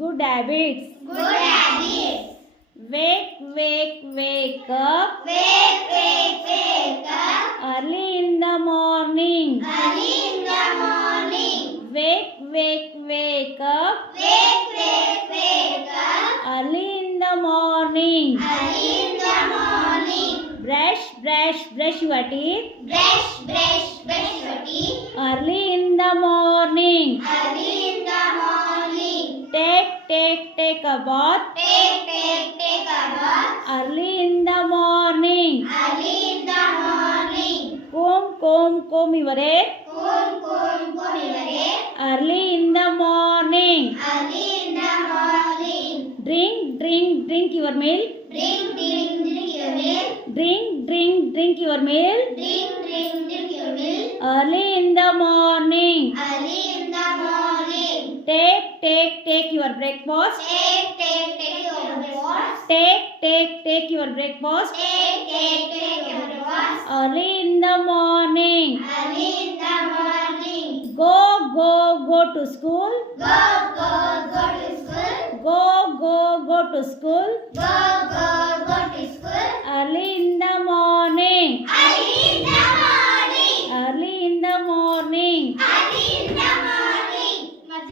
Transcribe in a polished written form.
Good habits. Good habits. Wake, wake, wake up. Wake, wake, wake up. Early in the morning. Early in the morning. Wake, wake, wake up. Wake, wake, wake up. Early in the morning. Early in the morning. Brush, brush, brush your teeth. Brush, brush, brush your teeth. Early in the morning. Early in the morning. Take a bath. Take a bath. Early in the morning. Early in the morning. Comb your hair. Comb your hair. Early in the morning. Early in the morning. Drink your milk. Drink your milk. Drink your milk. Drink your milk. Early in the morning. Early in the morning. Take your breakfast. Take your breakfast. Take your breakfast. Take your breakfast. Early in the morning. Early in the morning. Go to school. Go to school. Go to school. Go to school. Early in